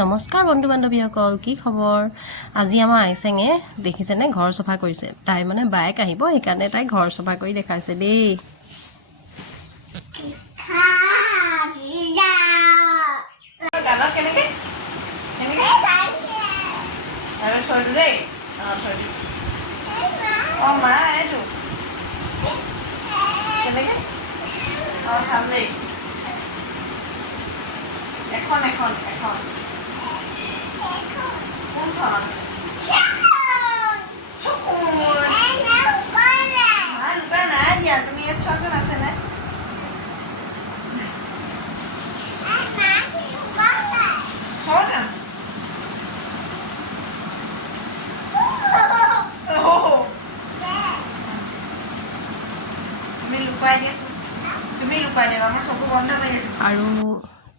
নমস্কাৰ বন্ধু বান্ধৱীসকল, কি খবৰ? আজি আমাৰ আইচেঙে দেখিছেনে ঘৰ চফা কৰিছে। তাই মানে বাইক আহিব, সেইকাৰণে তাই ঘৰ চফা কৰি দেখাইছে দেই। এখন এখন এখন কোনখন আছে লুকা নাই দিয়া তুমি ইয়াত চোৱাচোন আছে নাই হয় জানো তুমি লুকাই দিয়াচোন তুমি লুকাই দিবা মোৰ চকু বন্ধ হৈ আছে আৰু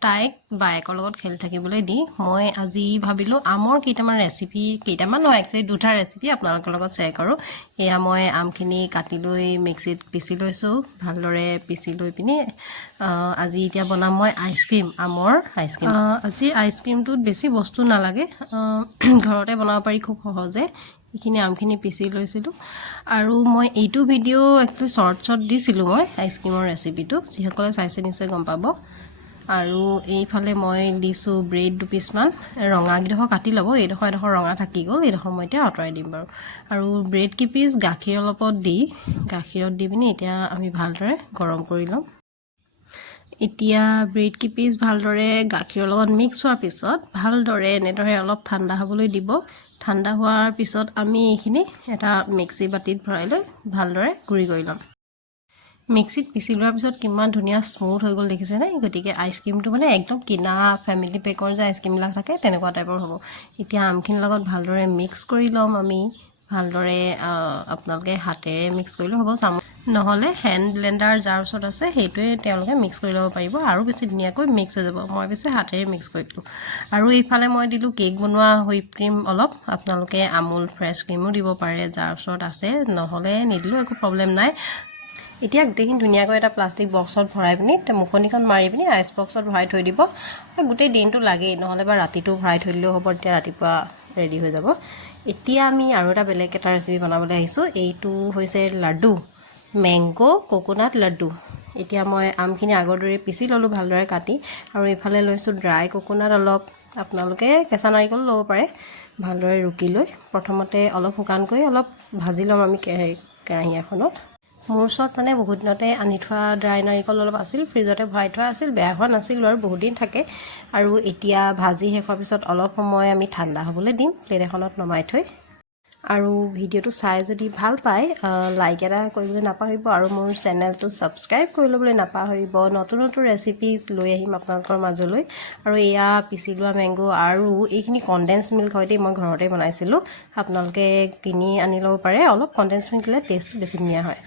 তাইক বাইকৰ লগত খেলি থাকিবলৈ দি মই আজি ভাবিলোঁ আমৰ কেইটামান নহয়, একচুৱেলি দুটা ৰেচিপি আপোনালোকৰ লগত শ্বেয়াৰ কৰোঁ। এয়া মই আমখিনি কাটি লৈ মিক্সিত পিচি লৈছোঁ, ভালদৰে পিচি লৈ পিনি আজি এতিয়া বনাম মই আমৰ আইচক্ৰীম। আজি আইচক্ৰীমটোত বেছি বস্তু নালাগে, ঘৰতে বনাব পাৰি খুব সহজে। এইখিনি আমখিনি পিচি লৈছিলোঁ আৰু মই এইটো ভিডিঅ' একচুৱেলি শ্বৰ্টছত দিছিলোঁ মই আইচক্ৰীমৰ ৰেচিপিটো, যিসকলে চাইছে নিশ্চয় গম পাব। আৰু এইফালে মই দিছোঁ ব্ৰেড 2 পিচমান, ৰঙাকেইডোখৰ কাটি ল'ব, এডোখৰ ৰঙা থাকি গ'ল, এইডোখৰ মই এতিয়া আঁতৰাই দিম বাৰু। আৰু ব্ৰেড কেইপিচ গাখীৰত দি পিনি এতিয়া আমি ভালদৰে গৰম কৰি ল'ম। এতিয়া ব্ৰেড কেইপিচ ভালদৰে গাখীৰৰ লগত মিক্স হোৱাৰ পিছত ভালদৰে এনেদৰে অলপ ঠাণ্ডা হ'বলৈ দিব। ঠাণ্ডা হোৱাৰ পিছত আমি এইখিনি এটা মিক্সি বাতিত ভৰাই লৈ ভালদৰে গুড়ি কৰি ল'ম। মিক্সিত পিচি লোৱাৰ পিছত কিমান ধুনীয়া স্মুথ হৈ গ'ল দেখিছেনে? গতিকে আইচক্ৰীমটো মানে একদম কিনা ফেমিলি পেকৰ যে আইচক্ৰীমবিলাক থাকে তেনেকুৱা টাইপৰ হ'ব। এতিয়া আমখিনিৰ লগত ভালদৰে মিক্স কৰি ল'ম আমি। ভালদৰে আপোনালোকে হাতেৰে মিক্স কৰিলেও হ'ব, চামুচ নহ'লে হেণ্ড ব্লেণ্ডাৰ যাৰ ওচৰত আছে সেইটোৱে তেওঁলোকে মিক্স কৰি ল'ব পাৰিব, আৰু বেছি ধুনীয়াকৈ মিক্স হৈ যাব। মই বেছি হাতেৰে মিক্স কৰি দিলোঁ। আৰু এইফালে মই দিলোঁ কেক বনোৱা হুইপ ক্ৰীম অলপ, আপোনালোকে আমুল ফ্ৰেছ ক্ৰীমো দিব পাৰে যাৰ ওচৰত আছে, নহ'লে নিদিলেও একো প্ৰব্লেম নাই। এতিয়া গোটেইখিনি ধুনীয়াকৈ এটা প্লাষ্টিক বক্সত ভৰাই পিনি মুখনিখন মাৰি পিনি আইচ বক্সত ভৰাই থৈ দিব। গোটেই দিনটো লাগেই, নহ'লে বা ৰাতিটো ভৰাই থৈ দিলেও হ'ব, তেতিয়া ৰাতিপুৱা ৰেডি হৈ যাব। এতিয়া আমি আৰু বেলেগ এটা ৰেচিপি বনাবলৈ আহিছোঁ। এইটো হৈছে লাড্ডু, মেংগো কোকোনাট লাড্ডু। এতিয়া মই আমখিনি আগৰ দৰে পিচি ল'লোঁ ভালদৰে কাটি, আৰু এইফালে লৈছোঁ ড্ৰাই কোকোনাট অলপ, আপোনালোকে কেঁচা নাৰিকল ল'ব পাৰে। ভালদৰে ৰুকি লৈ প্ৰথমতে অলপ শুকানকৈ অলপ ভাজি ল'ম আমি কেৰাহী এখনত। মোৰ ওচৰত মানে বহুত দিনতে আনি থোৱা ড্ৰাই নাৰিকল অলপ আছিল, ফ্ৰিজতে ভৰাই থোৱা আছিল, বেয়া হোৱা নাছিল বাৰু, বহুত দিন থাকে। আৰু এতিয়া ভাজি শেষ হোৱাৰ পিছত অলপ সময় আমি ঠাণ্ডা হ'বলৈ দিম প্লেট এখনত নমাই থৈ। আৰু ভিডিঅ'টো চাই যদি ভাল পায় লাইক এটা কৰিবলৈ নাপাহৰিব, আৰু মোৰ চেনেলটো ছাবস্ক্ৰাইব কৰি ল'বলৈ নাপাহৰিব। নতুন ৰেচিপিজ লৈ আহিম আপোনালোকৰ মাজলৈ। আৰু এয়া পিচি লোৱা মেংগো আৰু এইখিনি কনডেন্স মিল্ক হয় দেই, মই ঘৰতে বনাইছিলোঁ, আপোনালোকে কিনি আনি ল'ব পাৰে। অলপ কনডেন্স মিল্ক দিলে টেষ্টটো বেছি ধুনীয়া হয়।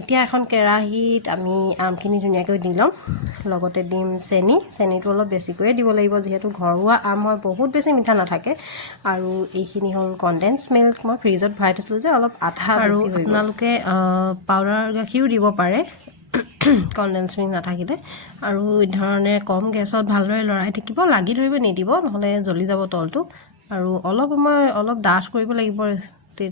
এতিয়া এখন কেৰাহীত আমি আমখিনি ধুনীয়াকৈ দি ল'ম, লগতে দিম চেনিটো অলপ বেছিকৈয়ে দিব লাগিব, যিহেতু ঘৰুৱা আম হয়, বহুত বেছি মিঠা নাথাকে। আৰু এইখিনি হ'ল কনডেন্স মিল্ক, মই ফ্ৰিজত ভৰাই থৈছিলোঁ যে অলপ আধা বেছি হৈ গ'ল। আপোনালোকে পাউডাৰ গাখীৰো দিব পাৰে কনডেন্স মিল্ক নাথাকিলে। আৰু ধৰণে কম গেছত ভালদৰে লৰাই থাকিব, লাগি ধৰিব নিদিব, নহ'লে জ্বলি যাব তলটো। আৰু অলপ ডাঠ কৰিব লাগিব।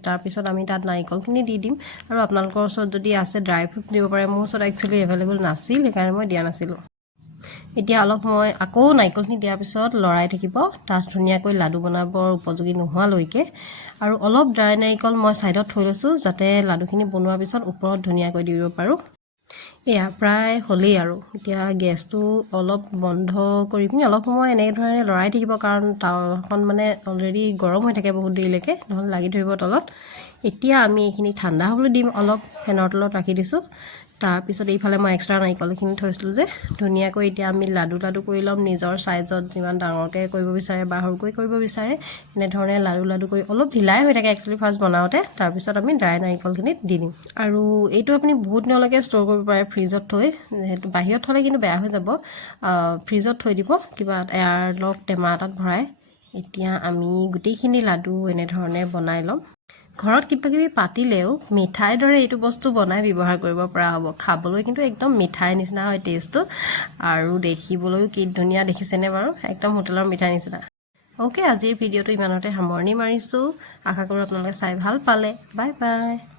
তাৰপিছত আমি তাত নাৰিকলখিনি দি দিম, আৰু আপোনালোকৰ ওচৰত যদি আছে ড্ৰাই ফ্ৰুট দিব পাৰে। মোৰ ওচৰত একচুৱেলি এভেইলেবল নাছিল, সেইকাৰণে মই দিয়া নাছিলোঁ। এতিয়া অলপ সময় আকৌ নাৰিকলখিনি দিয়াৰ পিছত লৰাই থাকিব, তাত ধুনীয়াকৈ লাডু বনাবৰ উপযোগী নোহোৱালৈকে। আৰু অলপ ড্ৰাই নাৰিকল মই ছাইডত থৈ লৈছোঁ, যাতে লাডুখিনি বনোৱাৰ পিছত ওপৰত ধুনীয়াকৈ দিব পাৰোঁ। এয়া প্ৰায় হ'লেই আৰু। এতিয়া গেছটো অলপ বন্ধ কৰি পিনি অলপ সময় এনেধৰণে লৰাই থাকিব, কাৰণ টাৱাখন মানে অলৰেডি গৰম হৈ থাকে বহুত দেৰিলৈকে, নহ'লে লাগি ধৰিব তলত। এতিয়া আমি এইখিনি ঠাণ্ডা হ'বলৈ দিম, অলপ ফেনৰ তলত ৰাখি দিছোঁ। তাৰপিছত এইফালে মই এক্সট্ৰা নাৰিকলখিনি থৈছিলোঁ যে, ধুনীয়াকৈ এতিয়া আমি লাডু কৰি ল'ম। নিজৰ ছাইজত যিমান ডাঙৰকৈ কৰিব বিচাৰে বা সৰুকৈ কৰিব বিচাৰে, এনেধৰণে লাডু কৰি অলপ ঢিলাই হৈ থাকে একচুৱেলি ফাৰ্ষ্ট বনাওঁতে। তাৰপিছত আমি ড্ৰাই নাৰিকলখিনিত দি দিম। আৰু এইটো আপুনি বহুত দিনলৈকে ষ্ট'ৰ কৰিব পাৰে ফ্ৰিজত থৈ, যিহেতু বাহিৰত থ'লে কিন্তু বেয়া হৈ যাব। ফ্ৰিজত থৈ দিব কিবা এয়াৰলক টেমা এটাত ভৰাই। এতিয়া আমি গোটেইখিনি লাডু এনেধৰণে বনাই ল'ম। ঘৰত কিবাকিবি পাতিলেও মিঠাইৰ দৰে এইটো বস্তু বনাই ব্যৱহাৰ কৰিব পৰা হ'ব। খাবলৈ কিন্তু একদম মিঠাই নিচিনা হয় টেষ্টটো, আৰু দেখিবলৈও কি ধুনীয়া দেখিছেনে বাৰু, একদম হোটেলৰ মিঠাই নিচিনা। অ'কে আজিৰ ভিডিঅ'টো ইমানতে সামৰণি মাৰিছোঁ আশা কৰোঁ আপোনালোকে চাই ভাল পালে বাই বাই